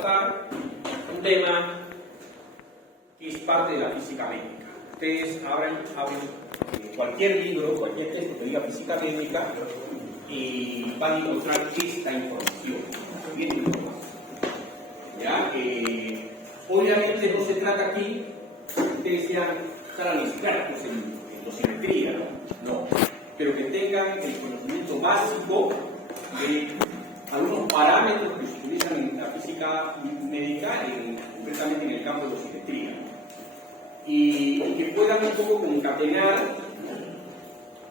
tratar un tema que es parte de la física médica. Ustedes abren cualquier libro, cualquier texto que diga física médica y van a encontrar esta información. Bien información. ¿Ya? Obviamente no se trata aquí, ustedes sean tan expertos en dosimetría, ¿no? Pero que tengan el conocimiento básico de algunos parámetros que se utilizan en la física médica, concretamente en el campo de dosimetría. Y que puedan un poco concatenar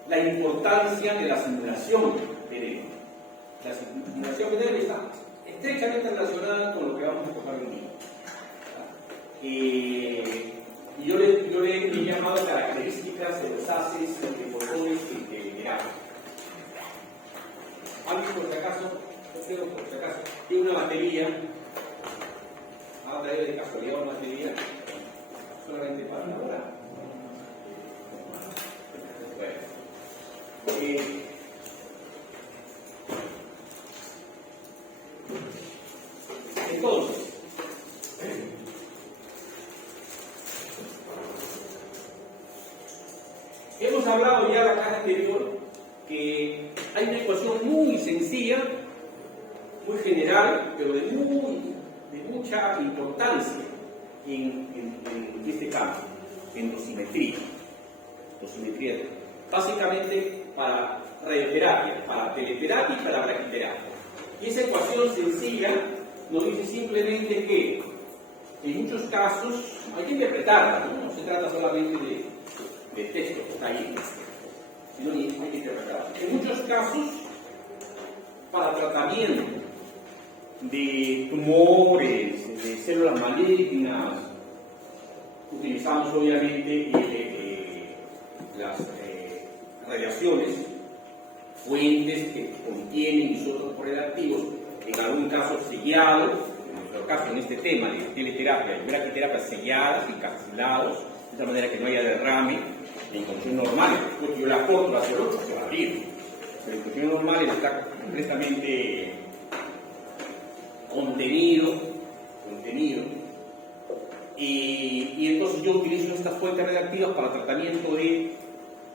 la importancia de la simulación de la simulación de está estrechamente relacionada con lo que vamos a tocar hoy día. Y yo le he llamado características de los haces, de botones y de grafos. ¿Alguien por si acaso? Yo creo por si acaso. Tiene una batería. ¿Ha traído de casualidad una batería? Solamente para la hora. Bueno. Entonces, hemos hablado ya la clase anterior que hay una ecuación muy sencilla, muy general, pero de mucha importancia en este campo, en dosimetría. Básicamente para radioterapia, para teleterapia y para braquiterapia. Y esa ecuación sencilla nos dice simplemente que en muchos casos hay que interpretarla, no se trata solamente de texto que está ahí, sino que hay que interpretarla. En muchos casos, para tratamiento de tumores, de células malignas, utilizamos obviamente las radiaciones, fuentes que contienen isótopos radioactivos, en algún caso sellados, en nuestro caso en este tema de teleterapia y braquiterapia sellados, encapsulados, de tal manera que no haya derrame. En condiciones normales, porque yo la corto hacia el otro, se va a abrir. Pero en condiciones normales está completamente contenido. Y entonces yo utilizo estas fuentes radiactivas para tratamiento de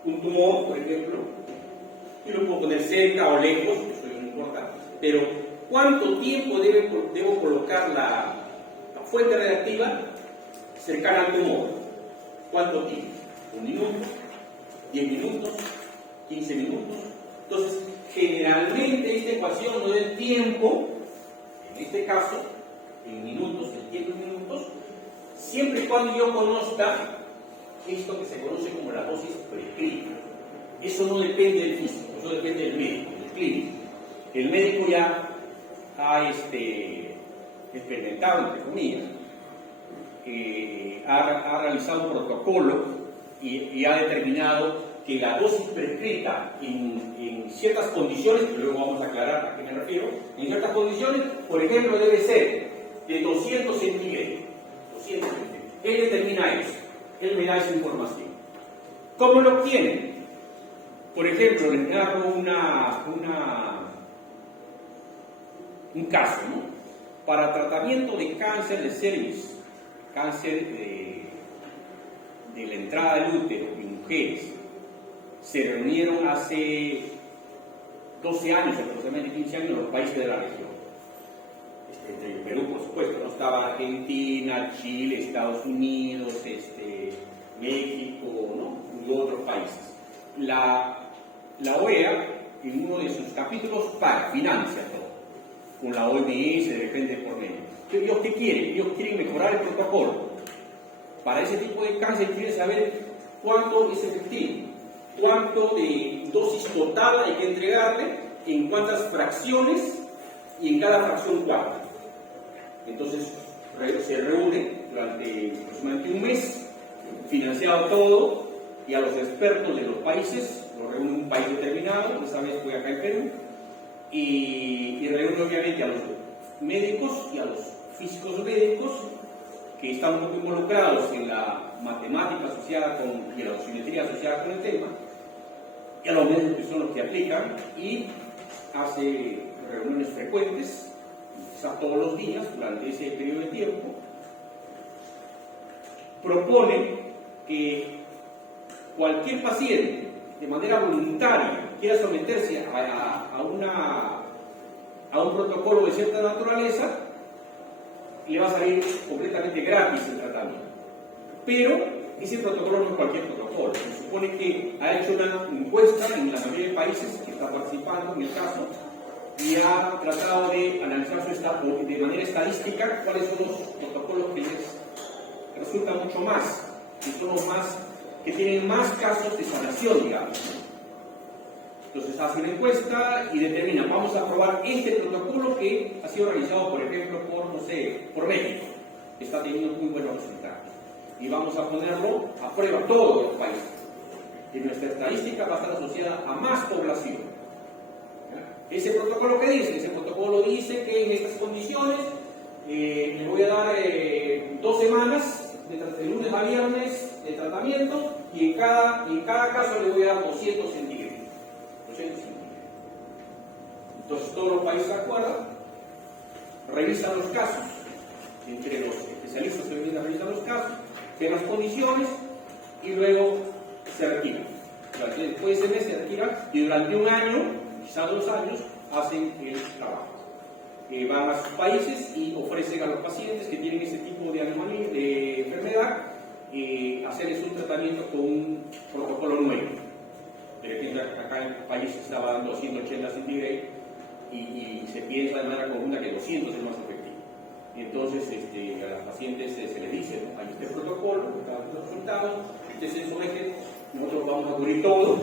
un tumor, por ejemplo. Y lo puedo poner cerca o lejos, eso no importa. Pero ¿cuánto tiempo debo colocar la fuente radiactiva cercana al tumor? ¿Cuánto tiempo? 1 minuto, 10 minutos, 15 minutos. Entonces, generalmente esta ecuación nos da el tiempo, en este caso, en minutos, en tiempo en minutos, siempre y cuando yo conozca esto que se conoce como la dosis prescrita. Eso no depende del físico, eso depende del médico, del clínico. El médico ya ha experimentado, entre comillas, ha realizado un protocolo y ha determinado que la dosis prescrita en ciertas condiciones, que luego vamos a aclarar a qué me refiero, en ciertas condiciones, por ejemplo, debe ser de 200 centígrados. 200 centígrados. Él determina eso, él me da esa información. ¿Cómo lo obtiene? Por ejemplo, les narro un caso, ¿no? Para tratamiento de cáncer de cervix, cáncer de la entrada del útero en mujeres, se reunieron hace 12 años, aproximadamente 15 años, en los países de la región. Entre el Perú, por supuesto, ¿no? Estaba Argentina, Chile, Estados Unidos, México, ¿no? Y otros países. La OEA, en uno de sus capítulos, financia todo, con la OMS de repente por medio. ¿Ellos qué quieren? Ellos quieren mejorar el protocolo. Para ese tipo de cáncer quieren saber cuánto es efectivo, cuánto de dosis total hay que entregarle, en cuántas fracciones y en cada fracción cuánto. Entonces se reúne durante aproximadamente un mes, financiado todo, y a los expertos de los países, los reúne un país determinado, esta vez fue acá en Perú, y reúne obviamente a los médicos y a los físicos médicos que están un poco involucrados en la matemática asociada y la dosimetría asociada con el tema, y a los médicos que son los que aplican, y hace reuniones frecuentes, sea, todos los días, durante ese periodo de tiempo, propone que cualquier paciente, de manera voluntaria, quiera someterse a un protocolo de cierta naturaleza, le va a salir completamente gratis el tratamiento. Pero ese protocolo no es cualquier protocolo. Se supone que ha hecho una encuesta en la mayoría de países que está participando en el caso y ha tratado de analizar de manera estadística cuáles son los protocolos que les resultan mucho más, que son los más, que tienen más casos de sanación, digamos. Entonces hace una encuesta y determina, vamos a probar este protocolo que ha sido realizado, por ejemplo, por México, que está teniendo muy buenos resultados. Y vamos a ponerlo a prueba todos los países. Y nuestra estadística va a estar asociada a más población. ¿Ya? Ese protocolo que dice, ese protocolo dice que en estas condiciones le voy a dar 2 semanas, de lunes a viernes, de tratamiento, y en cada caso le voy a dar 200 centígrados. Entonces todos los países se acuerdan, revisan los casos, entre los especialistas que vienen a revisar los casos, ven las condiciones y luego se retiran. Después de ese mes se retiran y durante un año, quizás 2 años, hacen el trabajo. Van a sus países y ofrecen a los pacientes que tienen ese tipo de anomalía, de enfermedad, hacerles un tratamiento con un protocolo nuevo. De repente acá en el país estaba dando 180 centígrados y se piensa de manera común que 200 es más efectivo. Y entonces a las pacientes se les dice, ¿no? Hay este protocolo, los resultados, este es somete, nosotros vamos a cubrir todo,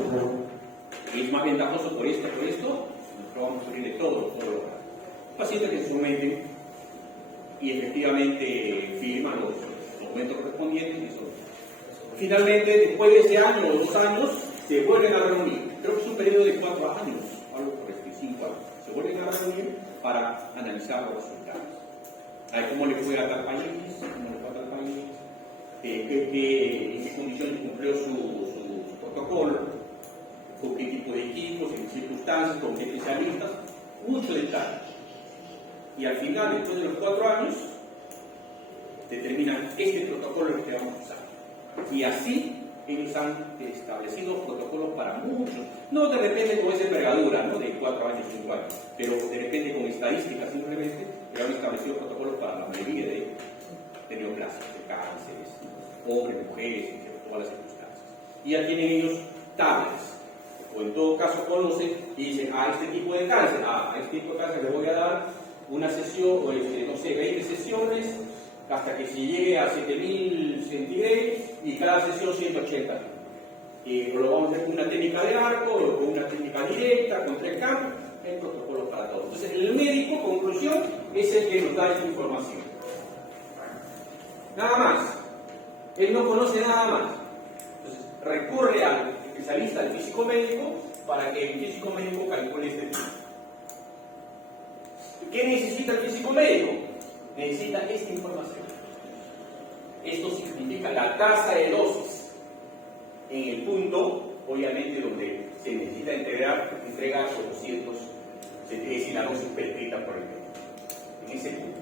y es más ventajoso por esto, nosotros vamos a cubrir de todo lo demás. Pacientes que se someten y efectivamente firman los documentos correspondientes y eso. Finalmente, después de ese año o 2 años, se vuelven a reunir. Creo que es un periodo de 4 años, algo por este, 5 años. Se vuelven a reunir para analizar los resultados. A ver cómo le fue a tal país, cómo le fue a tal país, en qué condiciones cumplió su protocolo, con qué tipo de equipos, en qué circunstancias, con qué especialistas, mucho detalle. Y al final, después de los 4 años, determinan este protocolo que vamos a usar. Y así ellos han establecido protocolos para muchos, no de repente con esa envergadura, ¿no? De 4 años, 5 años, pero de repente con estadísticas simplemente, pero han establecido protocolos para la mayoría de neoplasias, de cánceres, hombres, mujeres, en todas las circunstancias. Y ya tienen ellos tablas, o en todo caso conocen y dicen, a este tipo de cáncer, a este tipo de cáncer le voy a dar una sesión, o no sé, 20 sesiones, hasta que se llegue a 7000 centígrados y cada sesión 180. Lo vamos a hacer con una técnica de arco, o con una técnica directa, con 3 campos, el protocolo para todos. Entonces, el médico, conclusión, es el que nos da esta información. Nada más. Él no conoce nada más. Entonces, recurre al especialista, al físico médico, para que el físico médico calcule este tipo. ¿Qué necesita el físico médico? Necesita esta información. Esto significa la tasa de dosis en el punto, obviamente, donde se necesita entregar 800, es decir, la dosis prescrita por el médico. En ese punto.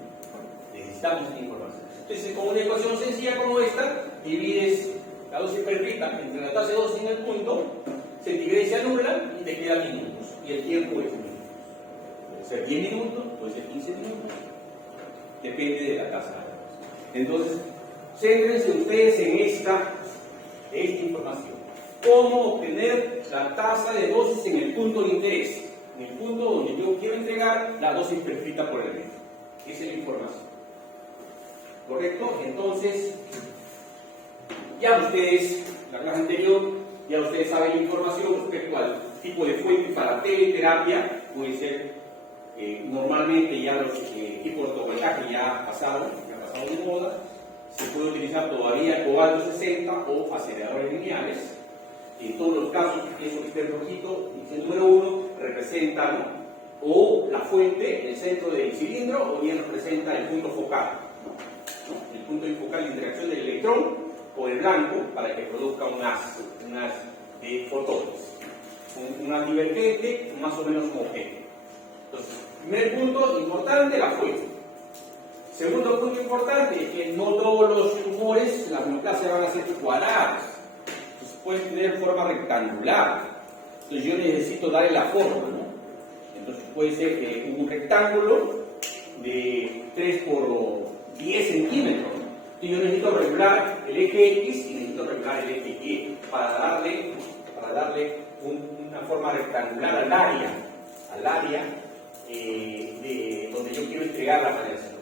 Necesitamos esta información. Entonces, con una ecuación sencilla como esta, divides la dosis prescrita entre la tasa de dosis en el punto, centígrados se anulan y te quedan minutos. Y el tiempo es minutos. Puede ser 10 minutos, puede ser 15 minutos. Depende de la tasa de dosis. Entonces, céntrense ustedes en esta información. ¿Cómo obtener la tasa de dosis en el punto de interés? En el punto donde yo quiero entregar la dosis prescrita por el médico. Esa es la información. ¿Correcto? Entonces, ya ustedes, la clase anterior, ya ustedes saben la información respecto al tipo de fuente para teleterapia. Puede ser, normalmente ya los tipos de tomallaje ya pasaron de moda. Se puede utilizar todavía cobalto 60 o aceleradores lineales. En todos los casos, eso que está en rojito, el número 1, representa, ¿no? O la fuente, el centro del cilindro, o bien representa el punto focal, ¿no? El punto focal de interacción del electrón por el blanco para que produzca un haz de fotones. Un haz divergente más o menos homogéneo. Entonces, primer punto importante, la fuente. Segundo punto importante, que no todos los tumores en la neoplasia van a ser cuadrados. Entonces pueden tener forma rectangular. Entonces yo necesito darle la forma, ¿no? Entonces puede ser un rectángulo de 3 por 10 centímetros. Entonces yo necesito regular el eje X y necesito regular el eje Y para darle una forma rectangular al área de donde yo quiero entregar la radiación.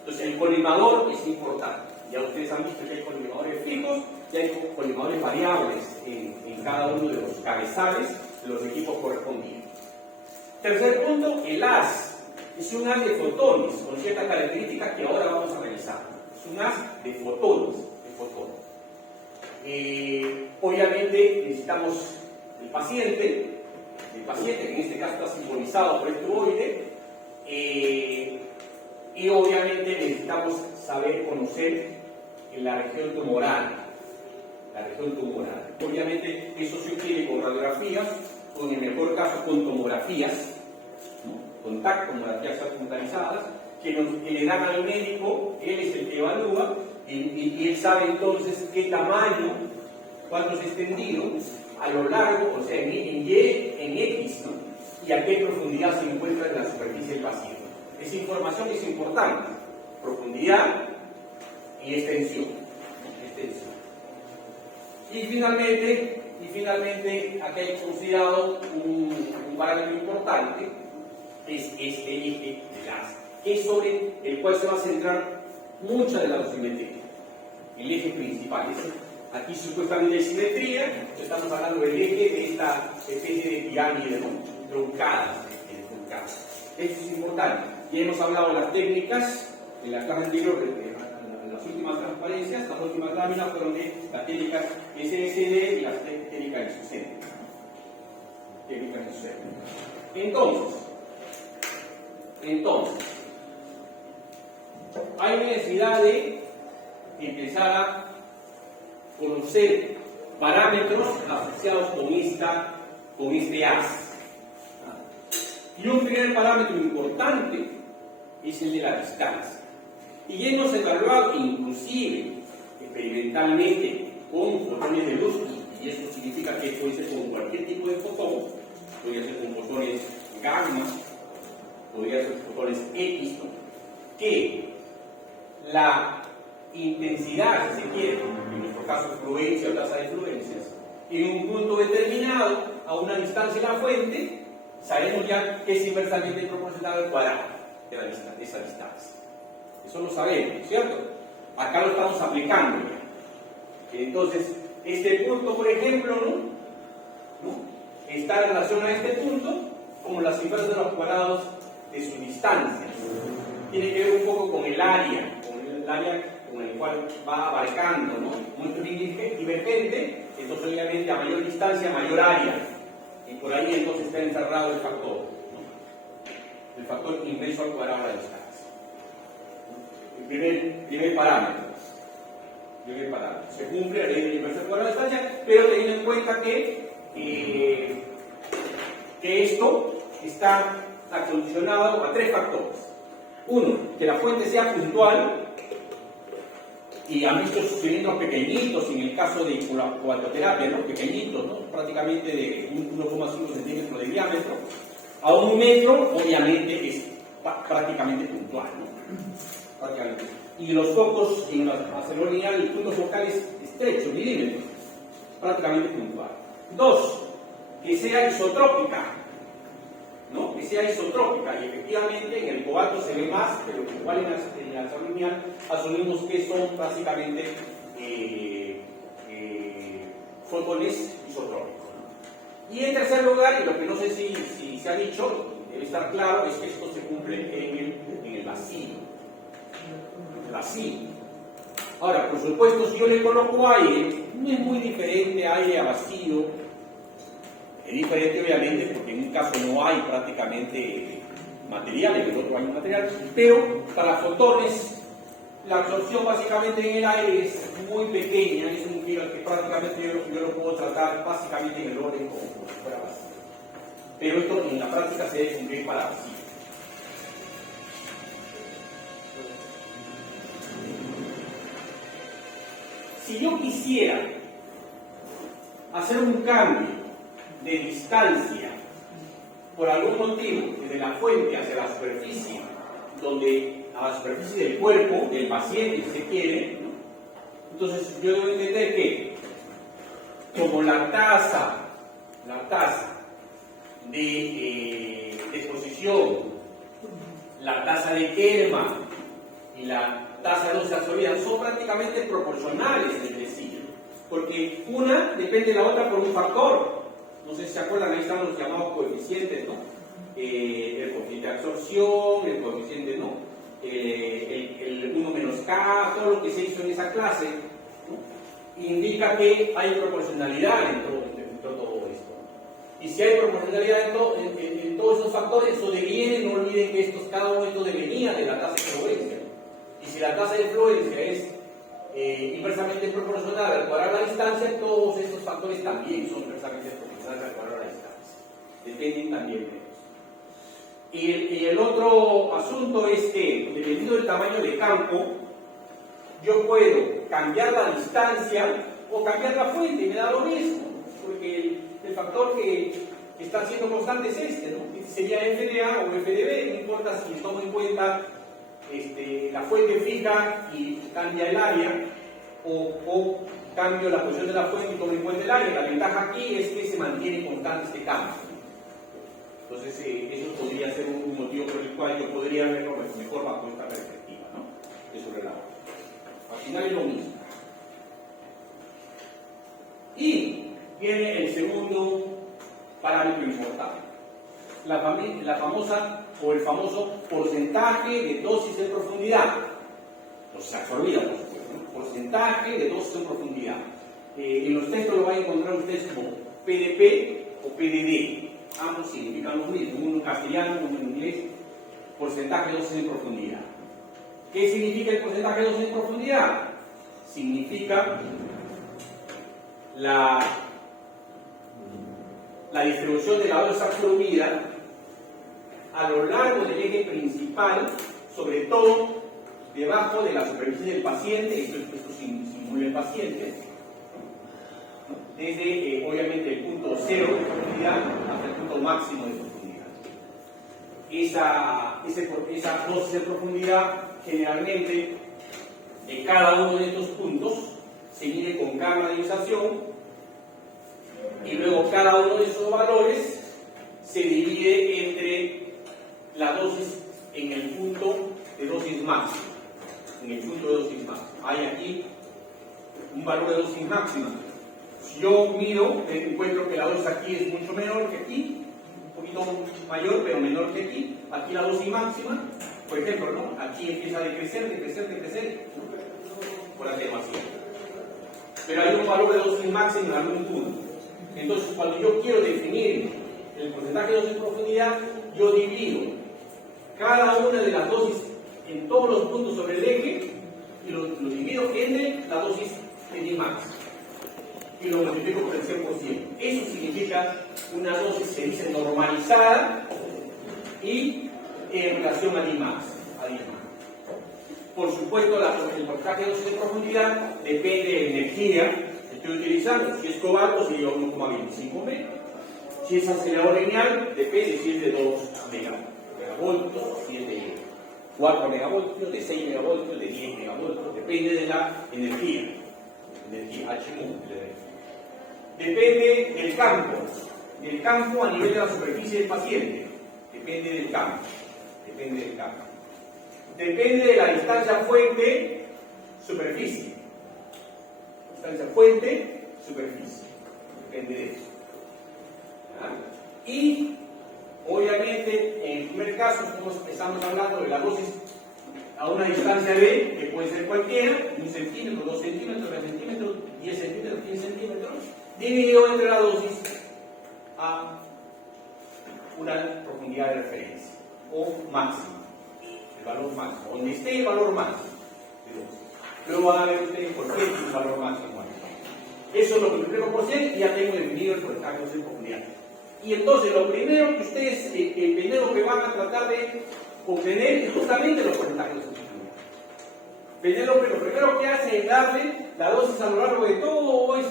Entonces el colimador es importante. Ya ustedes han visto que hay colimadores fijos y hay colimadores variables en cada uno de los cabezales de los equipos correspondientes. Tercer punto, el haz. Es un haz de fotones con ciertas características que ahora vamos a revisar. Es un haz de fotones. Obviamente necesitamos el paciente, que en este caso está simbolizado por el tuboide, y obviamente necesitamos saber conocer la región tumoral. Obviamente eso se obtiene con radiografías, o en el mejor caso con tomografías, ¿no? Tomografías computarizadas, que le dan al médico, él es el que evalúa, y él sabe entonces qué tamaño, cuánto es extendido, a lo largo, o sea, en Y, en X, ¿no? Y a qué profundidad se encuentra en la superficie del paciente. Esa información es importante, profundidad y extensión. Y finalmente, acá he considerado un parámetro importante, es este eje de gas, que es sobre el cual se va a centrar mucha de la dosimetría, el eje principal. Aquí supuestamente hay simetría, estamos hablando del eje de esta especie de pirámide, ¿no? Truncada. Esto es importante. Ya hemos hablado de las técnicas en la clase anterior, en las últimas transparencias, las últimas láminas fueron de las técnicas SSD y las técnicas isocéntricas. Entonces, hay necesidad de empezar a conocer parámetros asociados con este haz. Y un primer parámetro importante es el de la distancia. Y hemos evaluado inclusive experimentalmente con fotones de luz, y eso significa que puede ser con cualquier tipo de fotón, podría ser con fotones gamma, podría ser fotones X, ¿no? Que la intensidad, si se quiere, en nuestro caso fluencia o tasa de fluencias, en un punto determinado, a una distancia de la fuente, sabemos ya que es inversamente proporcional al cuadrado de esa distancia. Eso lo sabemos, ¿cierto? Acá lo estamos aplicando. Entonces, este punto, por ejemplo, ¿no? Está en relación a este punto como las inversas de los cuadrados de su distancia. Tiene que ver un poco con el área con el cual va abarcando, ¿no? Muy divergente, entonces obviamente a mayor distancia, mayor área. Y por ahí entonces está encerrado el factor, ¿no? El factor inverso al cuadrado de la distancia. El primer parámetro. Se cumple la ley del inverso al cuadrado de la distancia, pero teniendo en cuenta que esto está acondicionado a tres factores. Uno, que la fuente sea puntual, y han visto esos cilindros pequeñitos en el caso de la cobaltoterapia, ¿no? Pequeñitos, ¿no? Prácticamente de 1,5 centímetros de diámetro. A 1 metro, obviamente, es prácticamente puntual, ¿no? Prácticamente. Y los focos en la acero lineal, el punto focal es estrecho, milímetros, prácticamente puntual. Dos, que sea isotrópica, ¿no? Que sea isotrópica, y efectivamente en el cobalto se ve más, pero igual en la acero lineal asumimos que son básicamente fotones isotrópicos, ¿no? Y en tercer lugar, y lo que no sé si se ha dicho, debe estar claro, es que esto se cumple en el vacío. Ahora, por supuesto, si yo le coloco aire, no es muy diferente aire a vacío. Es diferente, obviamente, porque en un caso no hay prácticamente material, en el otro hay material, pero para fotones, la absorción básicamente en el aire es muy pequeña, eso significa que prácticamente yo lo puedo tratar básicamente en el orden como si fuera vacío. Pero esto en la práctica se debe cumplir para vacío. Si yo quisiera hacer un cambio de distancia por algún motivo desde la fuente hacia la superficie, a la superficie del cuerpo del paciente, si se quiere, ¿no? Entonces yo debo entender que como la tasa de exposición, la tasa de Kerman y la tasa de dosis absorbida son prácticamente proporcionales entre sí, porque una depende de la otra por un factor. No sé si se acuerdan, ahí están los llamados coeficientes, ¿no? El coeficiente de absorción, el coeficiente, ¿no? El 1 menos K, todo lo que se hizo en esa clase, ¿no? Indica que hay proporcionalidad en todo esto. Y si hay proporcionalidad en todos esos factores, eso deviene, no olviden que cada uno de estos devenía de la tasa de fluencia. Y si la tasa de fluencia es inversamente proporcional al cuadrado de la distancia, todos esos factores también son inversamente proporcionales al cuadrado de la distancia. Dependen también de eso. Y el otro asunto es que, dependiendo del tamaño de campo, yo puedo cambiar la distancia o cambiar la fuente, y me da lo mismo, porque el factor que está siendo constante es este, ¿no? Sería f de A o f de B, no importa si tomo en cuenta la fuente fija y cambia el área, o cambio la posición de la fuente y tomo en cuenta el área. La ventaja aquí es que se mantiene constante este cambio. Entonces, eso podría ser un motivo por el cual yo podría verlo mejor bajo esta perspectiva, ¿no? De sobre la otra. Al final es lo mismo. Y viene el segundo parámetro importante. La famosa o el famoso porcentaje de dosis en profundidad. Dosis absorbida, por supuesto, ¿no? Porcentaje de dosis en profundidad. En los textos lo van a encontrar ustedes como PDP o PDD. Ambos significan lo mismo, uno en castellano, uno en inglés. Porcentaje de dosis en profundidad. ¿Qué significa el porcentaje de dosis en profundidad? Significa la distribución de la dosis absorbida a lo largo del eje principal, sobre todo debajo de la superficie del paciente. Esto simula el paciente, ¿no? Desde obviamente el punto cero de profundidad hasta el punto máximo de profundidad. Esa dosis de profundidad generalmente de cada uno de estos puntos se mide con cámara de ionizzación, y luego cada uno de esos valores se divide entre la dosis en el punto de dosis máxima. Hay aquí un valor de dosis máxima. Si yo miro, encuentro que la dosis aquí es mucho menor que aquí, un poquito mayor pero menor que aquí. Aquí la dosis máxima, por ejemplo, ¿no? Aquí empieza a decrecer, ¿no? Por la demasiado. Pero hay un valor de dosis máxima en algún punto. Entonces, cuando yo quiero definir el porcentaje de dosis en profundidad, yo divido cada una de las dosis en todos los puntos sobre el eje y lo divido entre la dosis de max y lo multiplico por el 100%. Eso significa una dosis, se dice, normalizada y en relación a Dmax. Por supuesto, el porcentaje de dosis de profundidad depende de la energía que estoy utilizando. Si es cobalto, sería 1,25 metros. Si es acelerador lineal, depende si es de 2 megavoltios, si es de 4 megavoltios, de 6 megavoltios, de 10 megavoltios. Depende de la energía HMU. Depende del campo a nivel de la superficie del paciente. Depende del campo. Depende de la distancia fuente-superficie. Depende de eso. Y, obviamente, en el primer caso, estamos hablando de la dosis a una distancia de, que puede ser cualquiera, 1 centímetro, 2 centímetros, 3 centímetros, 10 centímetros, 15 centímetros, dividido entre la dosis a una profundidad de referencia, o máxima. El valor máximo, donde esté el valor máximo de dosis. Luego van a ver ustedes por qué es el valor máximo. Eso es lo que multiplico por 100 y ya tengo definido el porcentaje de dosis en profundidad. Y entonces lo primero que ustedes, el primero que van a tratar de obtener es justamente los porcentajes de dosis en profundidad. Penélope lo primero que hace es darle la dosis a lo largo de todo es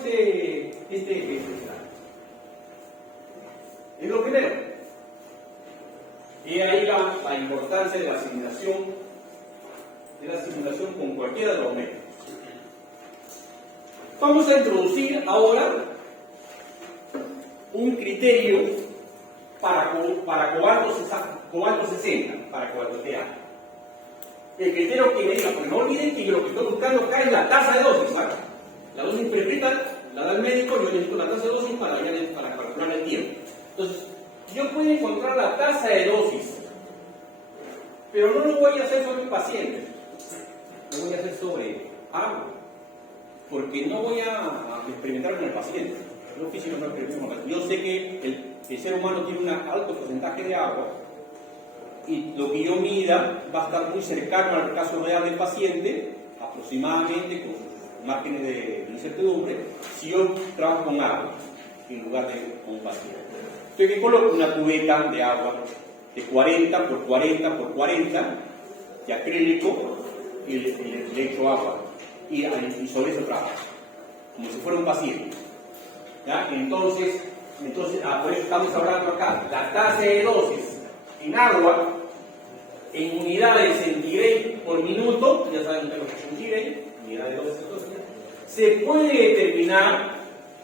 lo primero. Y ahí la importancia de la simulación con cualquiera de los métodos. Vamos a introducir ahora un criterio para cobalto 60, para cobalto TA. El criterio que me diga, porque no olviden que yo lo que estoy buscando acá es la tasa de dosis, ¿vale? La dosis prescrita la da el médico, yo necesito la tasa de dosis para calcular el tiempo. Entonces, yo puedo encontrar la tasa de dosis, pero no lo voy a hacer sobre el paciente, lo voy a hacer sobre agua, porque no voy a experimentar con el paciente. Yo sé que el ser humano tiene un alto porcentaje de agua, y lo que yo mida va a estar muy cercano al caso real del paciente, aproximadamente con sus márgenes de incertidumbre, si yo trabajo con agua en lugar de con un paciente. Entonces, que coloco una cubeta de agua de 40 por 40 por 40 de acrílico y le echo agua y sobre eso trabajo, como si fuera un paciente. ¿Ya? Entonces, por eso estamos hablando acá, la tasa de dosis en agua, en unidades centígrados por minuto, ya saben lo que es centígrados, unidades de dosis, se puede determinar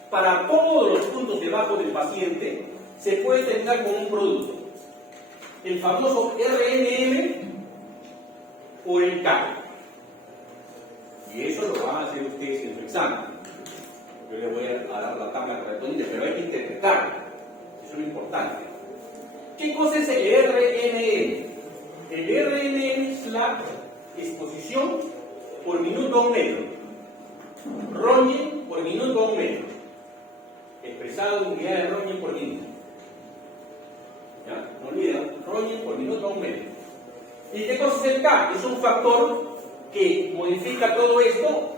para todos los puntos debajo del paciente, se puede determinar con un producto, el famoso RNM o el K. Y eso lo van a hacer ustedes en su examen. Yo les voy a dar la tabla correspondiente, pero hay que interpretarla. Eso es lo importante. ¿Qué cosa es el RNM? El RNM es la exposición por minuto a un metro. Roñe por minuto a un metro. Expresado en unidad de Roñe por minuto. ¿Ya? No olviden, Roñe por minuto a un metro. ¿Y qué cosa es el K? Es un factor que modifica todo esto,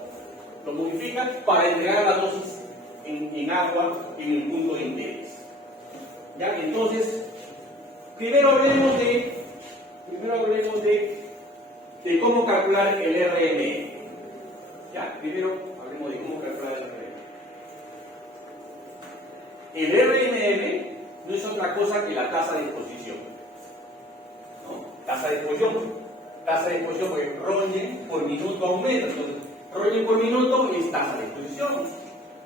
lo modifica para entregar la dosis en agua en el punto de interés. ¿Ya? Entonces, primero hablemos de cómo calcular el RNM. Ya, primero hablemos de cómo calcular el RNM. El RNM no es otra cosa que la tasa de exposición. ¿No? Tasa de exposición porque Roñe por minuto a un metro. Entonces, Roñe por minuto es tasa de exposición,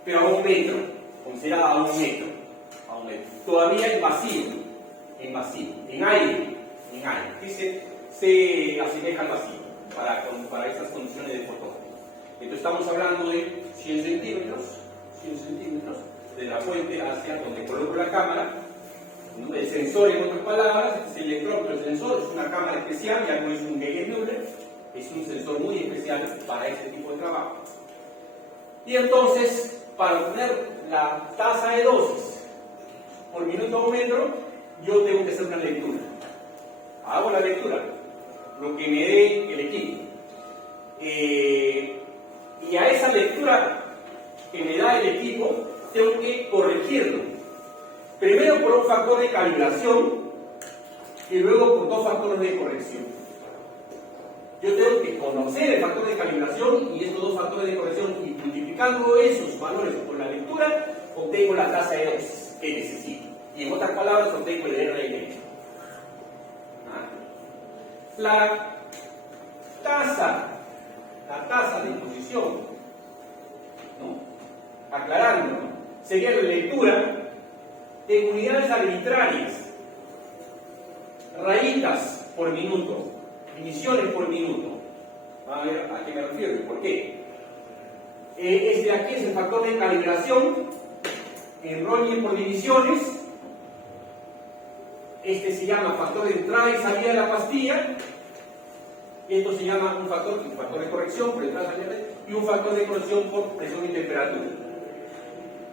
pero a un metro, considerada a un metro. Todavía en vacío, en aire, que se asemeja al vacío para esas condiciones de fotón. Entonces estamos hablando de 100 centímetros de la fuente hacia donde coloco la cámara. El sensor, en otras palabras, es el electrómetro. El sensor es una cámara especial, ya no es un Geiger-Müller, es un sensor muy especial para este tipo de trabajo. Y entonces, para obtener la tasa de dosis por minuto a un metro, yo tengo que hacer una lectura. Hago la lectura, lo que me dé el equipo. Y a esa lectura que me da el equipo, tengo que corregirlo. Primero por un factor de calibración y luego por dos factores de corrección. Yo tengo que conocer el factor de calibración y estos dos factores de corrección, y multiplicando esos valores por la lectura, obtengo la tasa de dosis que necesito. Y en otras palabras, obtengo el RNM. La tasa de exposición, ¿no? Aclarando, sería la lectura en unidades arbitrarias, rayitas por minuto, divisiones por minuto. Van a ver a qué me refiero y por qué. Este de aquí es el factor de calibración, en Roñe por divisiones. Este se llama factor de entrada y salida de la pastilla. Esto se llama un factor de corrección por entrada y salida, y un factor de corrección por presión y temperatura.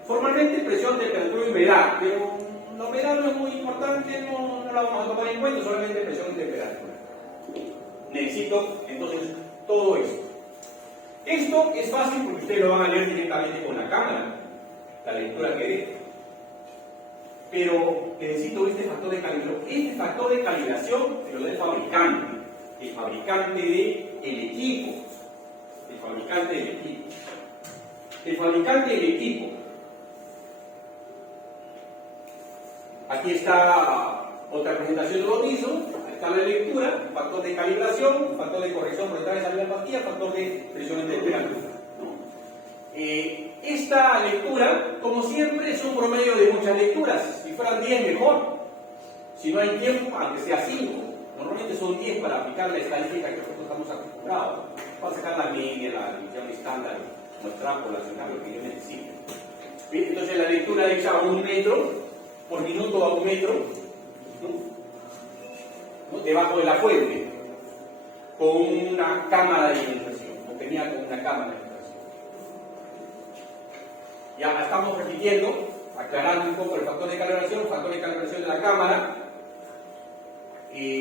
Formalmente presión, temperatura y humedad, pero la humedad no es muy importante, no la vamos a tomar en cuenta, solamente presión y temperatura. Necesito entonces todo esto. Esto es fácil porque ustedes lo van a leer directamente con la cámara, la lectura que dé. Pero necesito este factor de calibración. Este factor de calibración se lo da el fabricante del equipo. el fabricante y el equipo. Aquí está otra presentación de lo mismo. Está la lectura, factor de calibración, factor de corrección por detrás de salida de pastilla, factor de presión en temperatura. Esta lectura, como siempre, es un promedio de muchas lecturas. Si fueran 10, mejor. Si no hay tiempo, aunque sea 5. Normalmente son 10 para aplicar la estadística que nosotros estamos acostumbrados. Para sacar la media, la división estándar, mostrar, poblacional, lo que yo necesite. Entonces la lectura hecha a 1 metro, por minuto a 1 metro, ¿no? Debajo de la fuente, con una cámara de iluminación, o tenía con una cámara de iluminación. Ya estamos repitiendo, aclarando un poco el factor de calibración de la cámara,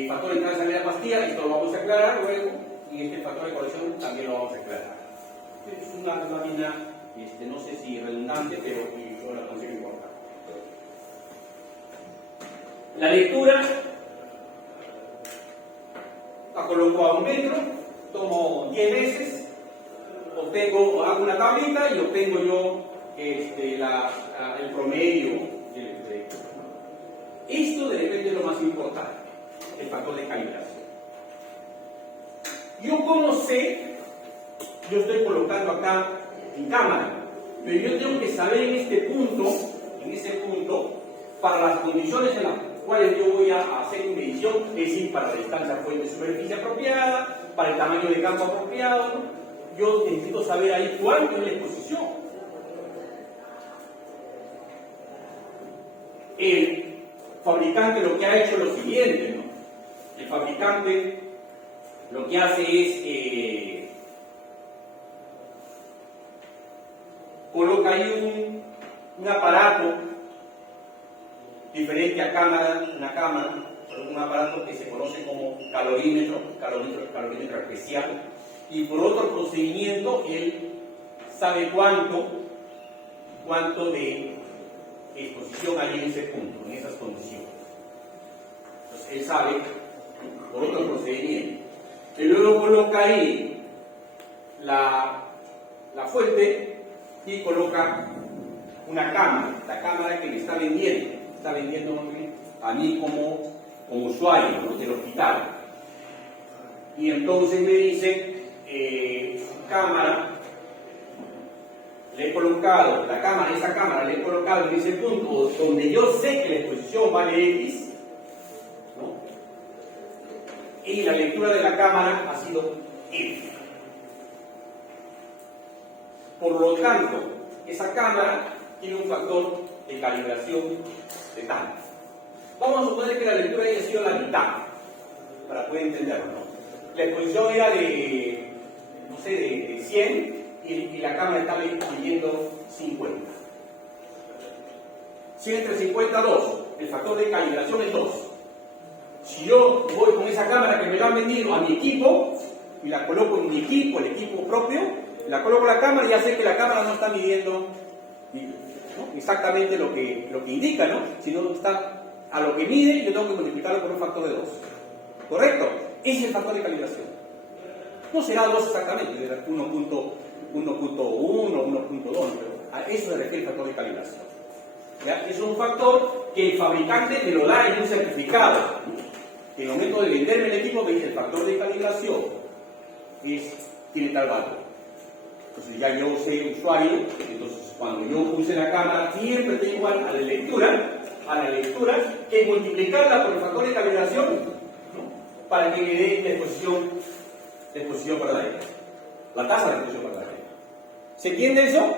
factor de entrada y salida de pastilla, esto lo vamos a aclarar luego, y este factor de corrección también lo vamos a aclarar. Es una lámina, no sé si redundante, pero yo la considero importante. La lectura la coloco a 1 metro, tomo 10 veces, hago una tablita y obtengo yo el promedio del proyecto. Esto de repente es lo más importante, el factor de calibración. Yo como sé, yo estoy colocando acá en cámara, pero yo tengo que saber en ese punto, para las condiciones en las cuales yo voy a hacer mi medición, es decir, para la distancia fuente-superficie apropiada, para el tamaño de campo apropiado, yo necesito saber ahí cuánto es la exposición. El fabricante lo que ha hecho es lo siguiente, ¿no? El fabricante lo que hace es coloca ahí un aparato diferente a una cámara, un aparato que se conoce como calorímetro especial, y por otro procedimiento él sabe cuánto de exposición hay en ese punto, en esas condiciones. Entonces él sabe por otro procedimiento. Y luego coloca ahí la fuente y coloca una cámara, la cámara que me está vendiendo a mí como usuario, ¿no?, del hospital. Y entonces me dice, cámara, le he colocado, esa cámara le he colocado en ese punto donde yo sé que la exposición vale X, ¿no?, y la lectura de la cámara ha sido X. Por lo tanto, esa cámara tiene un factor de calibración de tanto. Vamos a suponer que la lectura haya sido la mitad, para poder entenderlo, ¿no? La exposición era de 100 y la cámara estaba leyendo 50. 100 entre 50, 2. El factor de calibración es 2. Si yo voy con esa cámara que me la han vendido a mi equipo y la coloco en mi equipo, el equipo propio, la coloco en la cámara y ya sé que la cámara no está midiendo, ¿no?, exactamente lo que indica, ¿no?, sino está a lo que mide, yo tengo que multiplicarlo por un factor de 2. ¿Correcto? Ese es el factor de calibración. No será 2 exactamente, será 1.1, 1.2, pero a eso se refiere el factor de calibración. ¿Ya? Es un factor que el fabricante me lo da en un certificado. En el momento de venderme el equipo me dice el factor de calibración tiene tal valor. Entonces ya yo sé usuario, entonces cuando yo puse la cámara siempre tengo igual a la lectura que multiplicarla por el factor de calibración, ¿no?, para que me dé la exposición verdadera, la tasa de exposición verdadera. ¿Se entiende eso?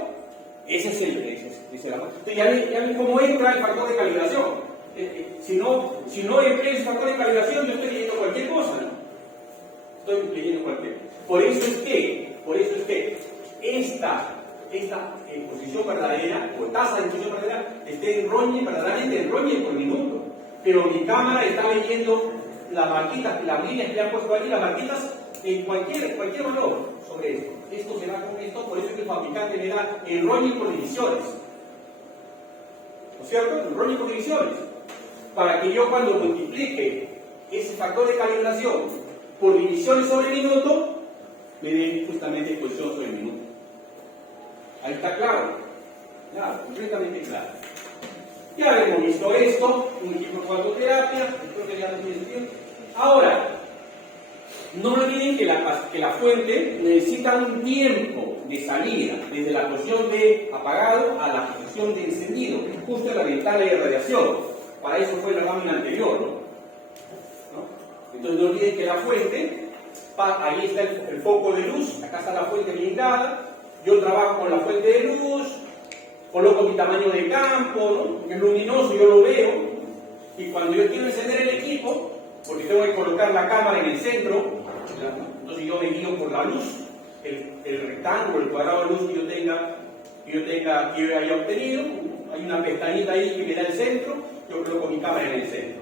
Ese es el amor. Entonces ya ven cómo entra el factor de calibración. Si no empleo ese factor de calibración, yo estoy leyendo cualquier cosa, ¿no? Estoy leyendo cualquier cosa. Por eso es que esta exposición verdadera, o tasa de exposición verdadera, esté verdaderamente en roñe por minuto. Pero mi cámara está leyendo las marquitas, las líneas que le han puesto aquí, las marquitas en cualquier valor sobre esto. Esto se va con esto, por eso es que el fabricante me da el roñe por divisiones. ¿No es cierto? El roñe por divisiones. Para que yo cuando multiplique ese factor de calibración por divisiones sobre minuto, me dé justamente exposición sobre minuto. Ahí está claro. Claro, completamente claro. Ya hemos visto esto, un equipo de fototerapia, creo que ya no tiene sentido. Ahora, no olviden que la fuente necesita un tiempo de salida, desde la posición de apagado a la posición de encendido, justo en la ventana de radiación. Para eso fue la lámina anterior, ¿no? Entonces no olviden que la fuente, ahí está el foco de luz, acá está la fuente blindada, yo trabajo con la fuente de luz, coloco mi tamaño de campo, ¿no? Es luminoso, yo lo veo, y cuando yo quiero encender el equipo, porque tengo que colocar la cámara en el centro, entonces yo me guío por la luz, el rectángulo, el cuadrado de luz que yo haya obtenido, hay una pestañita ahí que me da el centro, yo coloco mi cámara en el centro.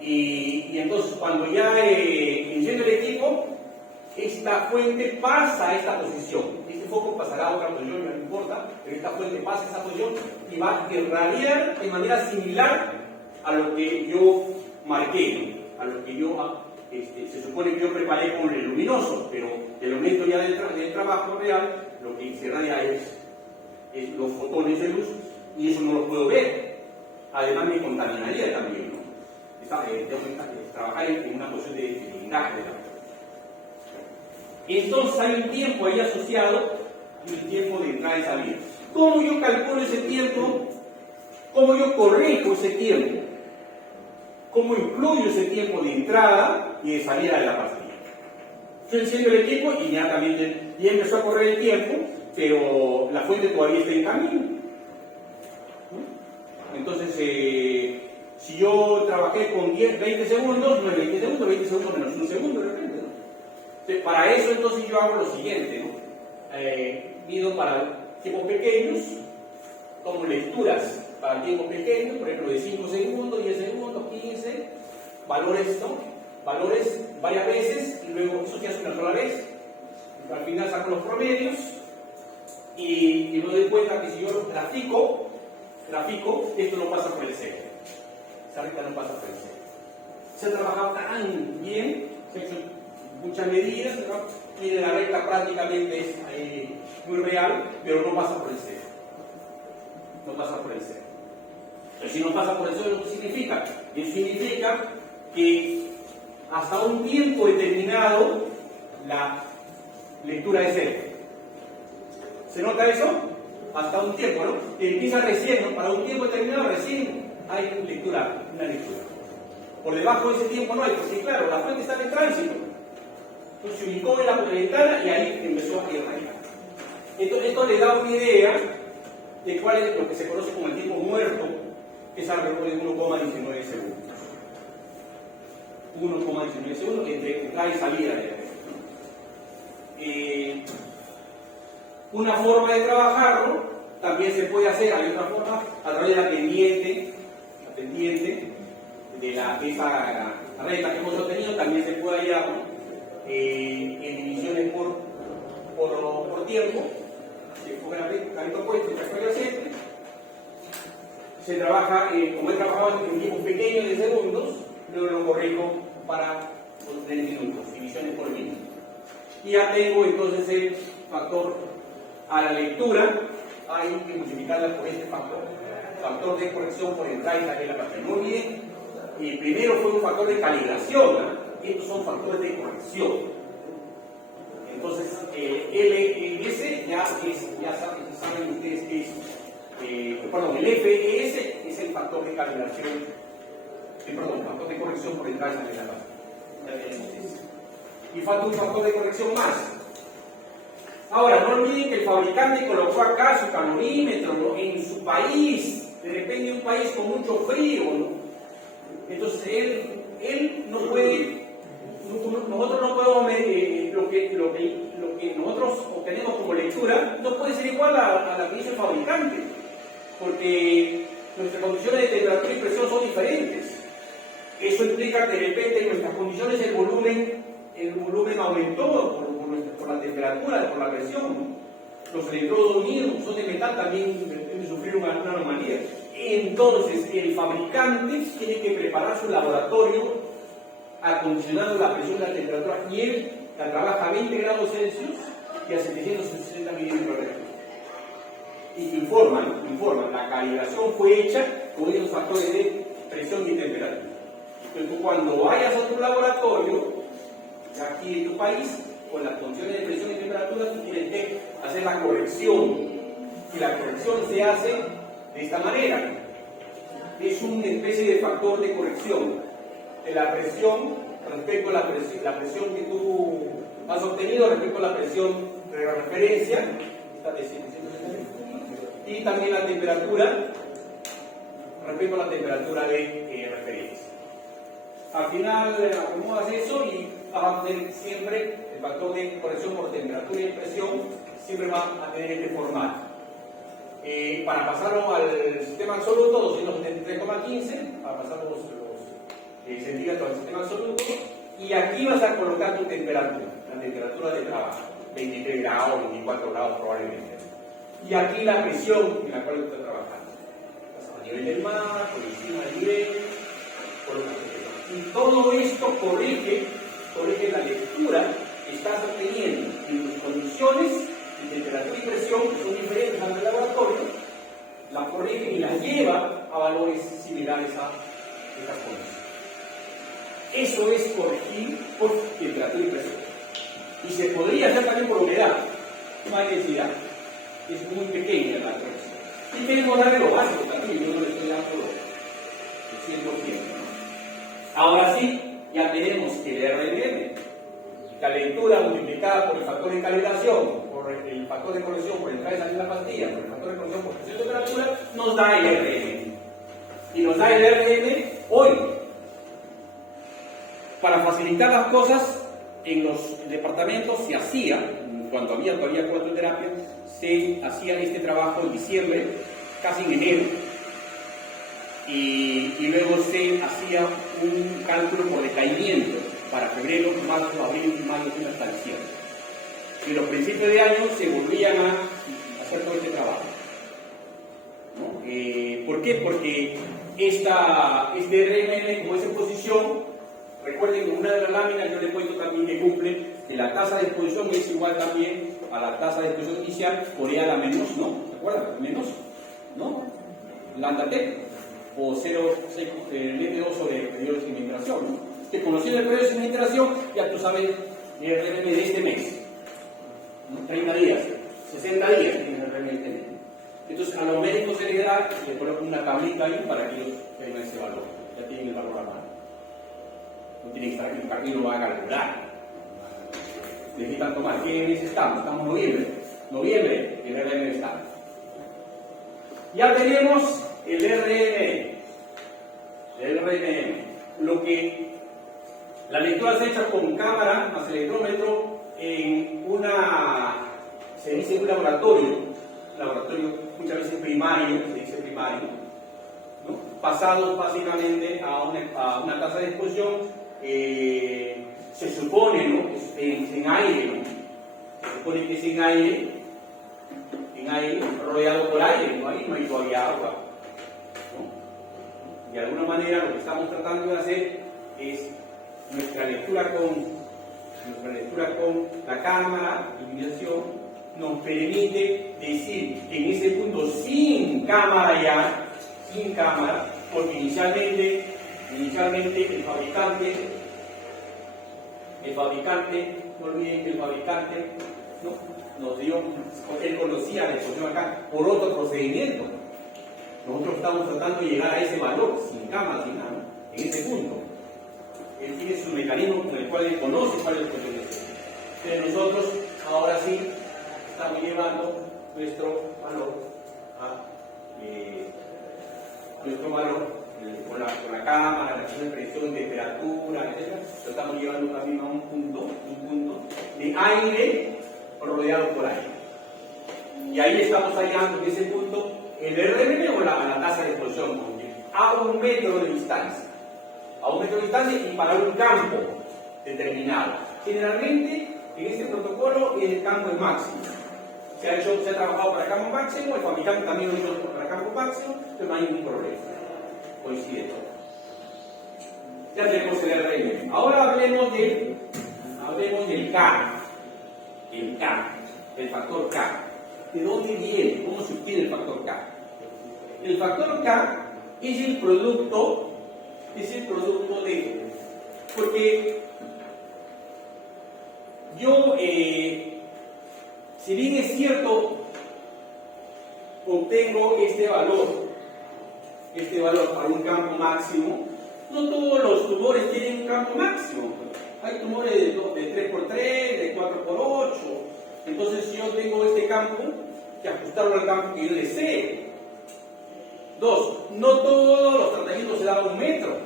Y entonces cuando ya enciendo el equipo, esta fuente pasa a esta posición. Este foco pasará a otra posición, no importa, pero esta fuente pasa a esta posición y va a irradiar de manera similar a lo que yo marqué, a lo que yo se supone que yo preparé con el luminoso, pero el momento ya del trabajo real, lo que se irradia es los fotones de luz y eso no lo puedo ver. Además me contaminaría también, ¿no? Tengo que trabajar en una posición de blindaje de la fuente. Entonces hay un tiempo ahí asociado y un tiempo de entrada y salida. ¿Cómo yo calculo ese tiempo? ¿Cómo yo corrijo ese tiempo? ¿Cómo incluyo ese tiempo de entrada y de salida de la pastilla? Yo enciendo el equipo y inmediatamente ya empezó a correr el tiempo, pero la fuente todavía está en camino. Entonces, si yo trabajé con 20 segundos, no es 20 segundos, 20 segundos menos 1 segundo de repente, ¿no? Entonces, para eso entonces yo hago lo siguiente, ¿no? Mido para tiempos pequeños, tomo lecturas para tiempos pequeños, por ejemplo de 5 segundos, 10 segundos, 15, valores, ¿no? Valores varias veces y luego eso se hace una sola vez. Al final saco los promedios y me doy cuenta que si yo los grafico, esto no pasa por el cero. Esa recta no pasa por el cero. Se ha trabajado tan bien, se ha hecho muchas medidas, ¿no? Y la recta prácticamente es muy real, pero no pasa por el cero. No pasa por el cero. Pero si no pasa por el cero, ¿qué significa? Eso significa que hasta un tiempo determinado la lectura es cero. ¿Se nota eso? Hasta un tiempo, ¿no? Empieza recién, ¿no? Para un tiempo determinado recién hay una lectura. Por debajo de ese tiempo no hay, porque claro, la fuente está en tránsito. Entonces se ubicó en la ventana y ahí empezó a irradiar. Entonces esto le da una idea de cuál es lo que se conoce como el tiempo muerto, que es alrededor de 1,19 segundos. 1,19 segundos entre entrada y salida de la fuente. Una forma de trabajarlo también se puede hacer, hay otra forma, a través de la pendiente de esa regla que hemos obtenido, también se puede hallar en divisiones por tiempo, se trabaja, como he trabajado en tiempos pequeños de segundos, luego lo corrijo para obtener minutos, divisiones por minuto. Y ya tengo entonces el factor a la lectura, hay que multiplicarla por este factor de corrección por entrada y salida de la pastilla. No olviden, el primero fue un factor de calibración, ¿no? Estos son factores de corrección. Entonces, LS ya saben ustedes que es, el FES es el factor de calibración, el factor de corrección por entrada y salida de la pastilla. Y falta un factor de corrección más. Ahora, no olviden que el fabricante colocó acá su calorímetro, ¿no? En su país, de repente un país con mucho frío, ¿no? Entonces él no puede, nosotros no podemos medir lo que nosotros obtenemos como lectura, no puede ser igual a la que hizo el fabricante, porque nuestras condiciones de temperatura y presión son diferentes. Eso implica que de repente en nuestras condiciones el volumen aumentó por la temperatura, por la presión. Los electrodos unidos son de metal, también deben sufrir una anomalía. Entonces, el fabricante tiene que preparar su laboratorio acondicionando la presión y la temperatura, y él la trabaja a 20 grados Celsius y a 760 milímetros de mercurio. y informan. La calibración fue hecha con esos factores de presión y temperatura. Entonces, tú cuando vayas a tu laboratorio, aquí en tu país, con las condiciones de presión y temperatura, tú tienes que hacer la corrección. Y la corrección se hace de esta manera. Es una especie de factor de corrección de la presión respecto a la presión que tú has obtenido respecto a la presión de referencia, esta de 760, y también la temperatura respecto a la temperatura de referencia. Al final acomodas eso y vas a tener siempre el factor de corrección por temperatura y presión, siempre va a tener este formato. Para pasarlo al sistema absoluto, 273,15, para pasar los centígrados al sistema absoluto, y aquí vas a colocar tu temperatura, la temperatura de trabajo, 23 grados, 24 grados probablemente. Y aquí la presión en la cual estás trabajando. A nivel del mar, por encima del nivel, colocas tu temperatura. Y todo esto corrige la lectura que estás obteniendo en tus condiciones de temperatura y presión, que son diferentes al del laboratorio, la corrige y la lleva a valores similares a estas condiciones. Eso es corregir por temperatura y presión. Y se podría hacer también por humedad, no hay necesidad. Es muy pequeña la corrección. Y queremos darle lo básico también, yo no le estoy dando el 100%. Ahora sí, ya tenemos el RMM, la lectura multiplicada por el factor de calibración, por el factor de corrección, por entrar y salir de la pastilla, por el factor de corrección por presión de temperatura, nos da el RMM. Y nos da el RMM hoy. Para facilitar las cosas, en los departamentos se hacía, cuando había todavía cuatroterapia, se hacía este trabajo en diciembre, casi en enero. Y luego se hacía un cálculo por decaimiento para febrero, marzo, abril, mayo, hasta diciembre. Y en los principios de año se volvían a hacer todo este trabajo, ¿no? ¿Por qué? Porque este RMM, como es en posición, recuerden que una de las láminas yo le he puesto también que cumple que la tasa de exposición es igual también a la tasa de exposición inicial por E a la menos, ¿no? ¿Se acuerdan? Menos, ¿no? Lambda T, o 0,6 MD2 sobre el periodo de segmentación, ¿no? Que conociendo el periodo de segmentación, ya tú sabes el RMM de este mes, ¿no? 30 días, 60 días tienes el RMM de este mes. Entonces a los médicos en general les colocan una tablita ahí para que ellos tengan ese valor, ya tienen el valor a mano. No tiene que estar aquí, para que lo va a calcular. Necesitan tomar. ¿Qué mes estamos? Estamos en noviembre. Noviembre, el RMM está. Ya tenemos el RMM. El RMM. Lo que la lectura se echa con cámara más electrómetro en se dice un laboratorio muchas veces primario, se dice primario, ¿no? Pasado básicamente a una tasa de exposición. Se supone, ¿no? En aire, ¿no? Se supone que es en aire, rodeado por aire, ¿no? Ahí no hay todavía agua, ¿no? De alguna manera lo que estamos tratando de hacer es nuestra lectura con la cámara de iluminación nos permite decir que en ese punto sin cámara, porque inicialmente el fabricante, no olviden que el fabricante, ¿no? Nos dio, él conocía la exposición acá por otro procedimiento. Nosotros estamos tratando de llegar a ese valor, sin cámara, sin nada, ¿no? En ese punto. Él tiene su mecanismo con el cual él conoce cuál es el procedimiento. Pero nosotros, ahora sí, estamos llevando nuestro valor con la cámara, la de presión, temperatura, etc. Lo estamos llevando también a un punto de aire rodeado por aire. Y ahí estamos hallando en ese punto el RMM o la tasa de exposición a 1 metro de distancia. A 1 metro de distancia y para un campo determinado. Generalmente, en este protocolo, el campo es máximo. Se ha trabajado para campo máximo, el fabricante también lo hizo para campo máximo, entonces no hay ningún problema. Coincide todo. Ya tenemos el RMM. Ahora hablemos del K. El K, el factor K. ¿de dónde viene? ¿Cómo se obtiene el factor K? El factor K es el producto de... Porque yo, si bien es cierto, obtengo este valor para un campo máximo, no todos los tumores tienen un campo máximo. Hay tumores de 3×3, de 4×8. Entonces, si yo tengo este campo, que ajustarlo al campo que yo desee. 2. No todos los tratamientos se dan a 1 metro.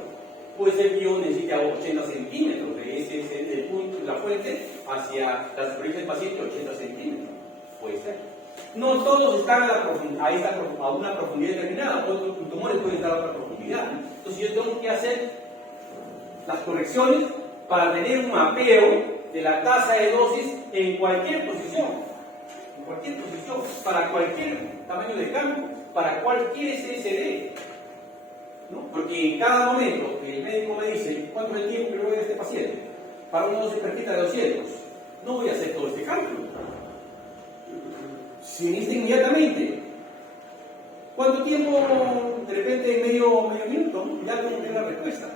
Puede ser que yo necesite a 80 centímetros. Ese es el punto de la fuente hacia la superficie del paciente, 80 centímetros. Puede ser. No todos están a una profundidad determinada. Otros tumores pueden estar a otra profundidad. Entonces, yo tengo que hacer las correcciones para tener un mapeo de la tasa de dosis en cualquier posición. Para cualquier tamaño de campo, para cualquier SSD, ¿no? Porque en cada momento que el médico me dice cuánto es el tiempo que le voy a este paciente para una dosis perfecta de 200, no voy a hacer todo este cálculo. Se necesita inmediatamente. ¿Cuánto tiempo? De repente medio minuto, ¿no? Ya tengo que tener la respuesta.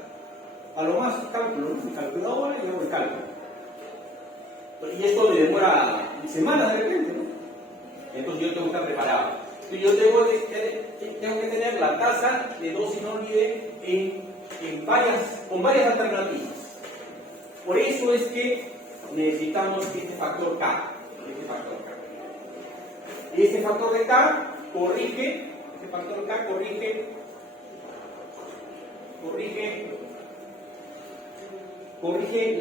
A lo más cálculo, ¿no? Mi calculadora y hago el cálculo. Y esto me demora semanas de repente, ¿no? Entonces yo tengo que estar preparado. Entonces yo tengo que tener la tasa de dosis no libre con varias alternativas. Por eso es que necesitamos este factor K. Y este factor de K corrige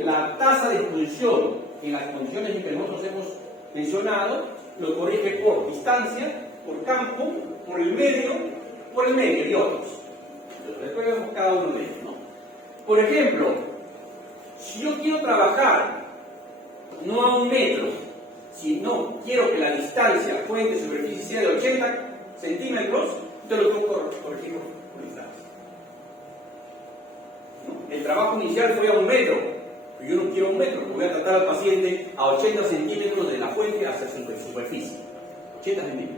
la tasa de exposición en las condiciones que nosotros hemos mencionado, lo corrige por distancia, por campo, por el medio y otros. Después vemos cada uno de ellos, ¿no? Por ejemplo, si yo quiero trabajar no a 1 metro, sino quiero que la distancia fuente-superficie sea de 80 centímetros, yo lo tengo que corregir por distancia. ¿No? El trabajo inicial fue a 1 metro, pero yo no quiero 1 metro, porque voy a tratar al paciente a 80 centímetros de la fuente hacia su superficie. 80 centímetros.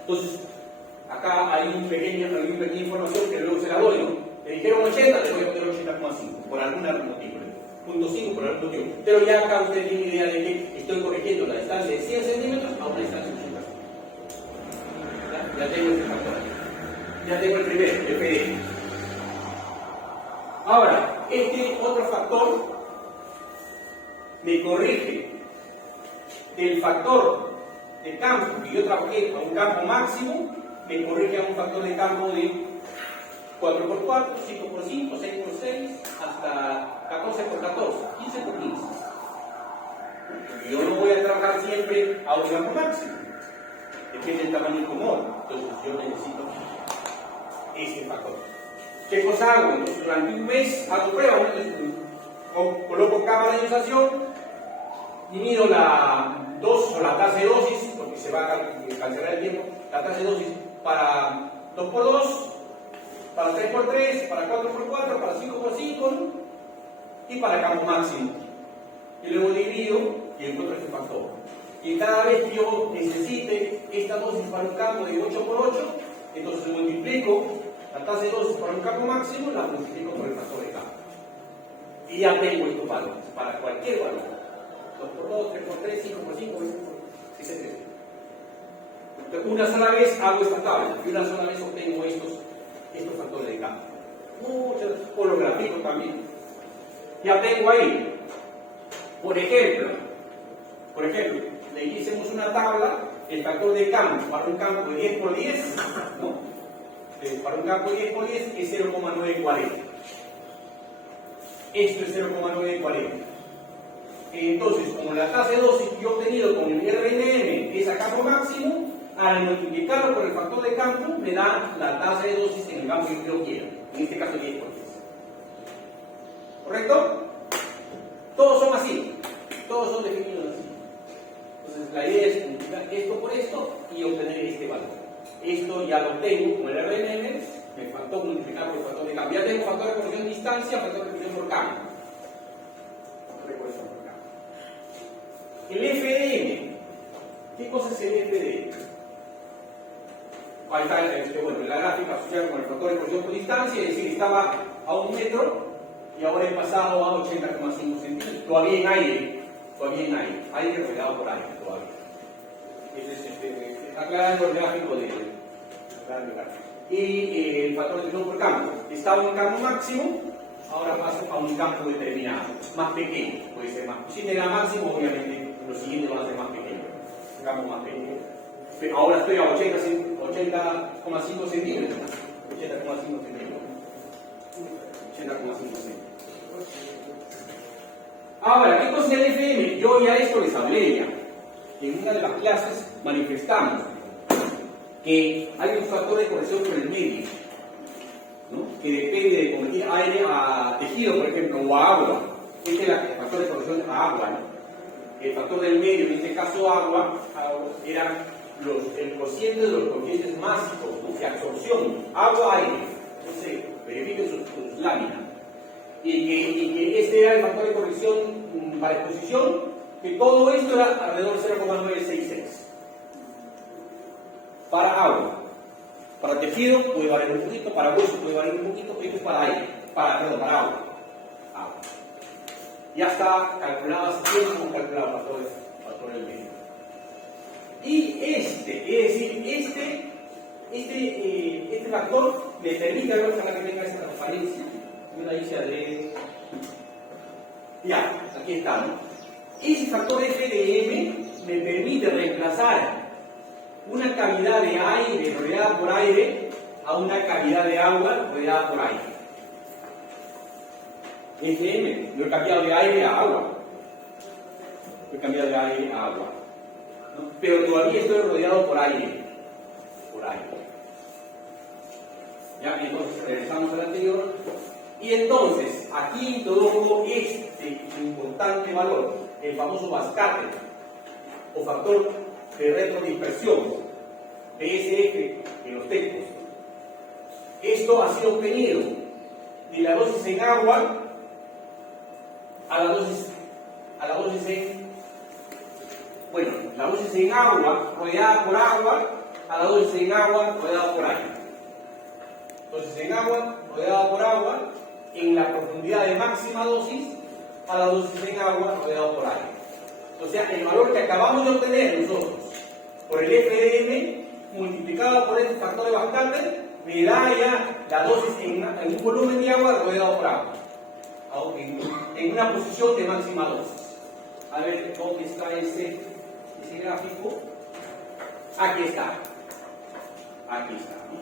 Entonces, acá hay una pequeña información que luego se la doy, ¿no? Te dijeron 80, te voy a poner 80,5, por algún motivo. 0.5 por algún motivo. Pero ya acá usted tiene idea de que estoy corrigiendo la distancia de 100 centímetros a una distancia de 80 centímetros. Ya tengo este factor aquí. Ya tengo el primero, el PD. Ahora, este otro factor me corrige el factor de campo que yo trabajé a un campo máximo, me corrige a un factor de campo de 4×4, 5×5, 6×6, hasta 14×14, 15×15. Yo no voy a trabajar siempre a un campo máximo, depende del tamaño incomún. Entonces yo necesito este factor. ¿Qué cosa hago? Entonces, durante un mes hago pruebas, coloco cámara de ionización y mido la dosis o la tasa de dosis, porque se va a cancelar el tiempo, la tasa de dosis para 2×2, para 3×3, para 4×4, para 5×5, ¿no? Y para campo máximo. Y luego divido y encuentro este factor. Y cada vez que yo necesite esta dosis para un campo de 8×8, entonces multiplico la tasa de dosis para un campo máximo, la multiplico por el factor de campo. Y ya tengo estos valores para cualquier valor. 2×2, 3×3, 5×5, etc. Una sola vez hago esta tabla y una sola vez obtengo estos factores de campo. Muchos, o los grafico también. Ya tengo ahí, por ejemplo, le hicimos una tabla, el factor de campo para un campo de 10×10, ¿no? Para un campo de 10×10 es 0,940. Esto es 0,940. Entonces, como la tasa de dosis que yo he obtenido con el RNM es a campo máximo, al multiplicarlo por el factor de campo, me da la tasa de dosis en el campo que yo quiero. En este caso, 10×10. ¿Correcto? Todos son así. Todos son definidos así. Entonces, la idea es multiplicar esto por esto y obtener este valor. Esto ya lo tengo con el RNM, me faltó multiplicar por el factor de cambio. Ya tengo factor de corrección de distancia, factor de corrección por cambio. El FDM. ¿Qué cosa es el FDM? ahí está bueno, la gráfica asociada con el factor de corrección por distancia, es decir, estaba a 1 metro y ahora he pasado a 80,5 centímetros, todavía en aire, aire rodeado por aire todavía. Está aclarando el gráfico y el factor de corrección por campo, estaba en campo máximo, ahora paso a un campo determinado, más pequeño, puede ser más. Si era máximo, obviamente los siguientes van a ser más pequeños, un campo más pequeño. Pero ahora estoy a 80,5 centímetros. 80,5 centímetros. Ahora, ¿qué cosa es el FM? Yo ya esto les hablé ya. En una de las clases manifestamos que hay un factor de corrección por el medio, ¿no? Que depende de convertir aire a tejido, por ejemplo, o a agua. Este es el factor de corrección a agua, ¿no? El factor del medio, en este caso agua, era el cociente de los coeficientes máximos, ¿no? De absorción, agua-aire. Entonces, verifiquen sus láminas. Y que este era el factor de corrección para exposición, que todo esto era alrededor de 0,966. Para agua. Para tejido puede variar un poquito, para hueso puede variar un poquito, esto es para aire, para agua. Ya está calculado hace tiempo, como calculado factor del medio. Y es decir, este factor le permite, ojalá que tenga esta transparencia, yo la hice adrede. Ya, aquí está, ¿no? Ese factor FDM me permite reemplazar una cavidad de aire rodeada por aire a una cavidad de agua rodeada por aire. FM, yo he cambiado de aire a agua. ¿No? Pero todavía estoy rodeado por aire. Ya, entonces regresamos al anterior. Y entonces, aquí introduzco este importante valor, el famoso Bascate, o factor de retrodispersión, BSF en los textos. Esto ha sido obtenido de la dosis en agua a la dosis en agua rodeada por agua a la dosis en agua rodeada por aire. Dosis en agua rodeada por agua en la profundidad de máxima dosis a la dosis en agua rodeada por aire. O sea, el valor que acabamos de obtener nosotros por el FDM multiplicado por este factor de Bascate me da ya la dosis en un volumen de agua rodeado por agua. En una posición de máxima dosis. A ver, ¿dónde está ese gráfico? Aquí está. ¿No?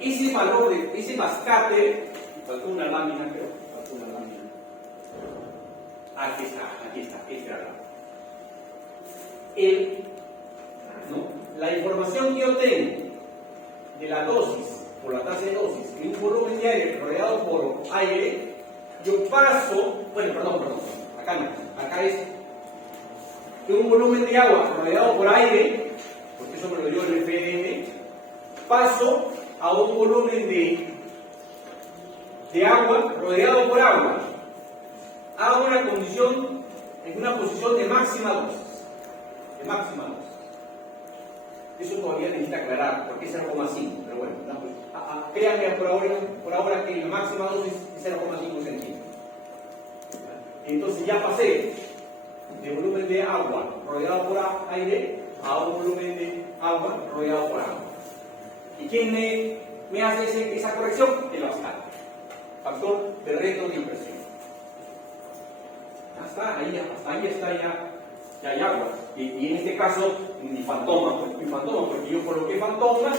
Ese valor, ese Bascate, faltó una lámina, creo. Aquí está, este era la información que yo tengo de la dosis, por la tasa de dosis, en un volumen de aire rodeado por aire, yo paso, acá es que un volumen de agua rodeado por aire, porque eso me lo dio el FDM, paso a un volumen de agua rodeado por agua, a una condición, en una posición de máxima dosis. Eso todavía necesita aclarar, porque es 0,5, pero bueno, créanme por ahora que la máxima dosis es 0,5 centímetros. Entonces ya pasé de volumen de agua rodeado por aire a un volumen de agua rodeado por agua. ¿Y quién me hace esa corrección? El Bascate, factor de retrodispersión. Hasta ahí está ya hay agua. Y en este caso, mi fantoma, porque yo coloqué fantomas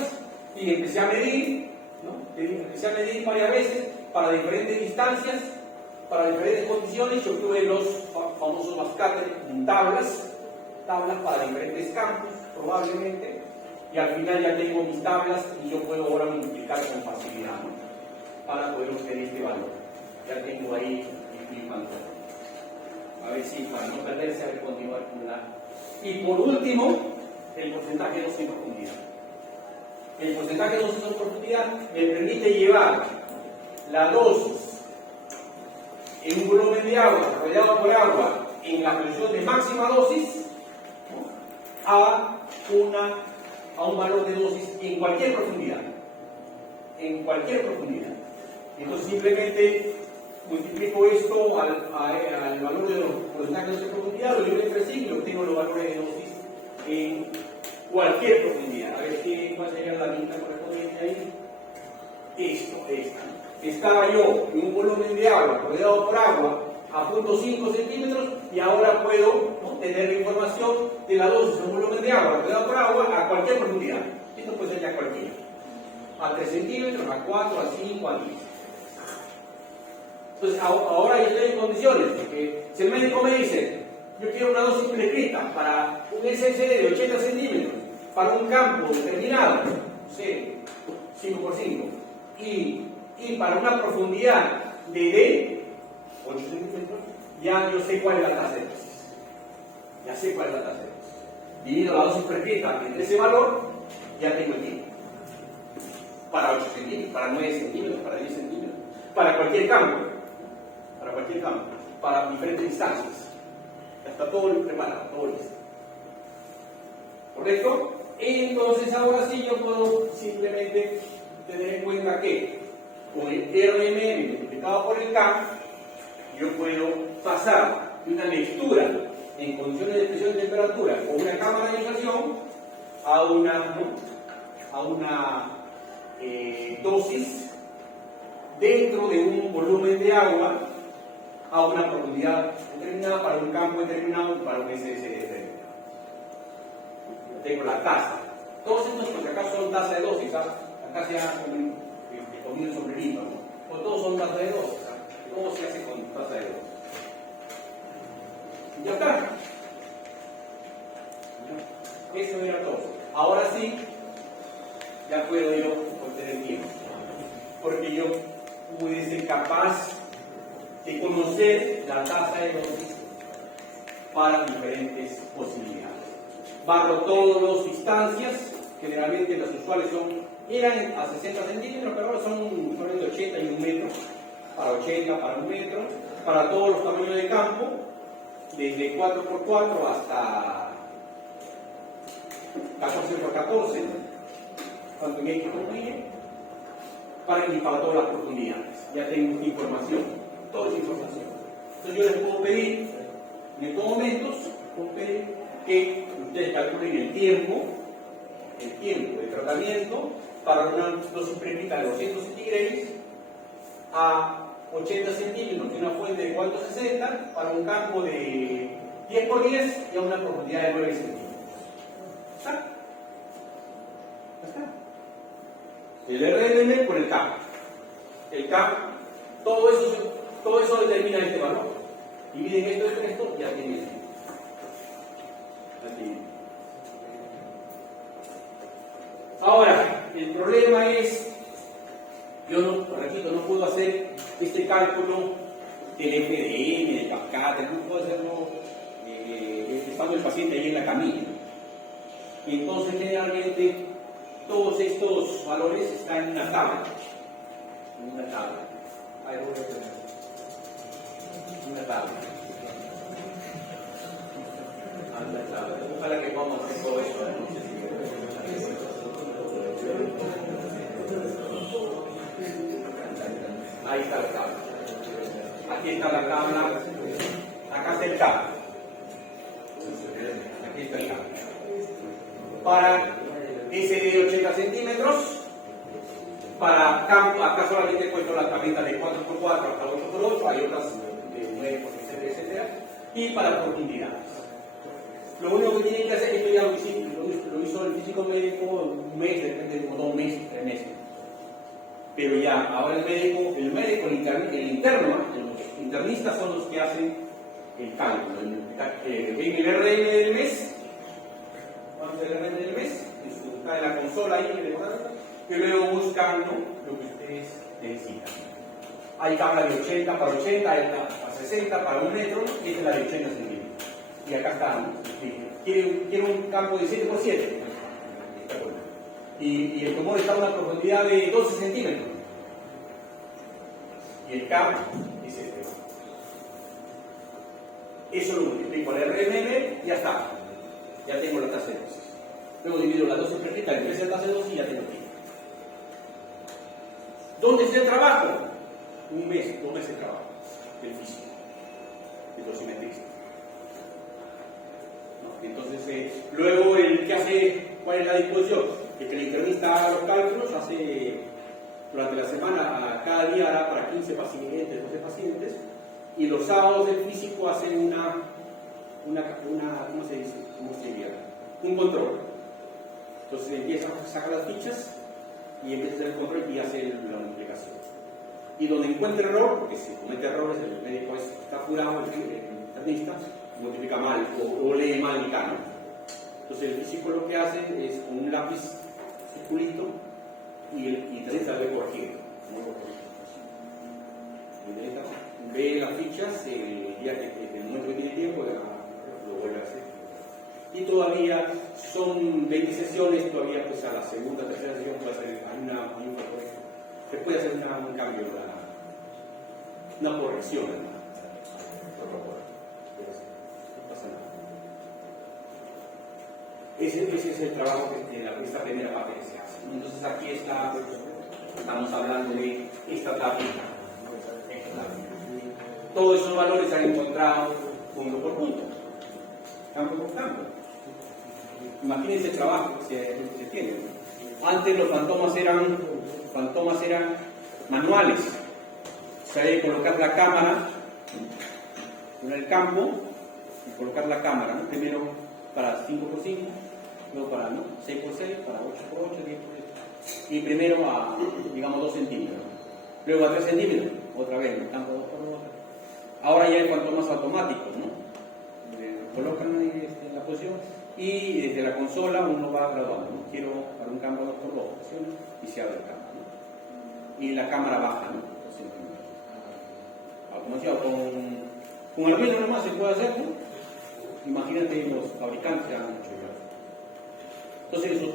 y empecé a medir, varias veces para diferentes distancias, para diferentes condiciones. Yo tuve los famosos Bascate en tablas para diferentes campos, probablemente, y al final ya tengo mis tablas y yo puedo ahora multiplicar con facilidad, ¿no? Para poder obtener este valor. Ya tengo ahí mi fantoma. A ver si para no perderse, a ver continuar con la. Y por último, el porcentaje de dosis en profundidad. El porcentaje de dosis en profundidad me permite llevar la dosis en un volumen de agua rodeado por agua en la posición de máxima dosis, ¿no? A a un valor de dosis en cualquier profundidad. En cualquier profundidad. Entonces simplemente multiplico esto al valor de los porcentajes de profundidad, lo divido entre sí y obtengo los valores de dosis en cualquier profundidad. A ver cuál sería la mitad correspondiente ahí. Esta. Estaba yo en un volumen de agua rodeado por agua a 0.5 centímetros y ahora puedo, ¿no?, tener la información de la dosis de un volumen de agua rodeado por agua a cualquier profundidad. Esto puede ser ya cualquiera. A 3 centímetros, a 4, a 5, a 10. Entonces ahora yo estoy en condiciones de que si el médico me dice, yo quiero una dosis prescrita para un SSD de 80 centímetros, para un campo determinado, no sé, 5 por 5, y para una profundidad de 8 centímetros, ya yo sé cuál es la tasa de dosis. Ya sé cuál es la tasa de dosis. Divido la dosis prescrita entre ese valor, ya tengo el tiempo. Para 8 centímetros, para 9 centímetros, para 10 centímetros, para cualquier campo, para diferentes distancias. Ya está todo preparado, todo listo. ¿Correcto? Entonces ahora sí yo puedo simplemente tener en cuenta que con el RMM multiplicado por el K, yo puedo pasar de una lectura en condiciones de presión y temperatura con una cámara de ionización a una dosis dentro de un volumen de agua a una profundidad determinada para un campo determinado y para un SSD determinado. Tengo la tasa. Todos estos, por si acaso, son tasa de dosis. Acá se ha comido el sombrerito, ¿no? O todos son tasa de dosis. Todo se hace con tasa de dosis. Y ya está. Eso era todo. Ahora sí, ya puedo yo obtener tiempo. Porque yo pude ser capaz de conocer la tasa de dosis para diferentes posibilidades. Barro todas las instancias, generalmente las usuales eran a 60 centímetros, pero ahora son de 80 y 1 metro, para 80, para 1 metro, para todos los tamaños de campo, desde 4x4 hasta 14x14, cuanto en X concluye, y para todas las profundidades. Ya tengo información, toda esa información. Entonces yo les puedo pedir, en estos momentos, que ustedes calculen el tiempo de tratamiento para una dosis prescrita de 200 centigrados a 80 centímetros de una fuente de 460 para un campo de 10 por 10 y a una profundidad de 9 centímetros. ¿Está? El RMM por el K. El K, todo eso determina este valor. Dividen esto entre esto y ya tienen esto. Ahora, el problema es, yo no puedo hacer este cálculo del FDM, del Cascade, no puedo hacerlo estando el paciente ahí en la camilla. Y entonces, generalmente, todos estos valores están en una tabla. Ahí lo voy a tener. Una tabla. Ojalá que podamos hacer todo eso. Ahí está la tabla. Aquí está la tabla. Acá está el K. Aquí está el K. Para ese de 80 centímetros, para campo, acá solamente he puesto las tablitas de 4x4 hasta 8x8, hay otras de 9, etcétera, y para profundidades. Lo único que tienen que hacer, esto ya lo hizo el físico médico un mes, de repente como 2 meses, 3 meses. Pero ya, ahora el médico, el interno, los internistas son los que hacen el cálculo. En el RM del mes, ¿cuánto es el RM del mes? Está en la consola ahí, y luego buscan, ¿no?, lo que ustedes necesitan. Hay tabla de 80 para 80, hay para 60 para 1 metro, y esta es la de 80 centímetros. Y acá está, ¿no? Quiero un campo de 7 por 7. Y el tumor está a una profundidad de 12 centímetros. Y el campo es este. Eso lo multiplico al RMM y ya está. Ya tengo la tasa de dosis. Luego divido las dosis per hectárea en 3 celdas de 2 y ya tengo aquí. ¿Dónde está el trabajo? 1 mes, 2 meses de trabajo del físico, del dosimetrista. ¿No? Entonces, luego el que hace, ¿cuál es la disposición? El que el internista haga los cálculos, hace durante la semana, cada día hará para 15 pacientes, 12 pacientes, y los sábados el físico hace ¿cómo se dice? ¿Cómo se diría? Un control. Entonces empieza a sacar las fichas y empieza a hacer el control y hace la multiplicación. Y donde encuentre error, porque si comete errores, el médico está apurado, el internista multiplica mal o lee mal el canon. Entonces el físico lo que hace es con un lápiz circulito y el internista debe corregir. El internista ve las fichas, el momento que tiene tiempo lo vuelve a hacer. Y todavía son 20 sesiones, todavía pues a la segunda, tercera sesión puede hacer se puede hacer un cambio, una corrección, ¿no? No pasa nada. Ese es el trabajo de esta primera parte que se hace, ¿no? Entonces aquí estamos hablando de esta táctica. Todos esos valores se han encontrado punto por punto, campo por campo. Imagínense el trabajo que se tiene. Antes los fantomas eran manuales. Se había que colocar la cámara en el campo y colocar la cámara, ¿no? Primero para 5x5, luego para 6x6, para 8x8, 10x10. Y primero a, digamos, 2 centímetros. Luego a 3 centímetros, otra vez, en el campo 2x2. Ahora ya hay fantomas automáticos, ¿no? Colocan en la posición y desde la consola uno va graduando, ¿no? Quiero para un campo 2x2, y se abre el campo, ¿no? Y la cámara baja, ¿no? Con Arduino nomás se puede hacer, ¿no? Imagínate los fabricantes que han hecho ya. Entonces eso,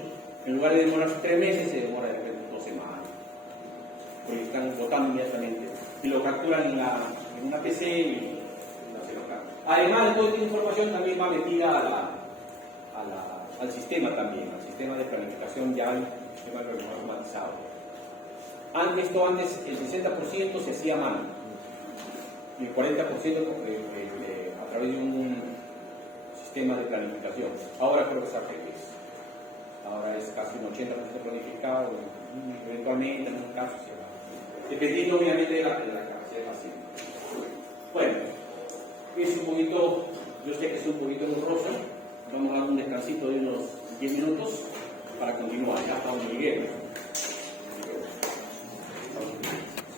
en lugar de demorarse 3 meses, se demora de repente 2 semanas, porque están votando inmediatamente y lo capturan en una PC y se lo capturan. Además de toda esta información también va metida al sistema también, al sistema de planificación ya hay un sistema de planificación automatizado. Antes el 60% se hacía a mano y el 40% a través de un sistema de planificación. Ahora creo que es al revés. Ahora es casi un 80% planificado, eventualmente en un caso se va. Dependiendo obviamente de la capacidad del paciente. Bueno, es un poquito, yo sé que es un poquito borroso. Vamos a dar un descansito de unos 10 minutos para continuar, ya hasta donde lleguemos.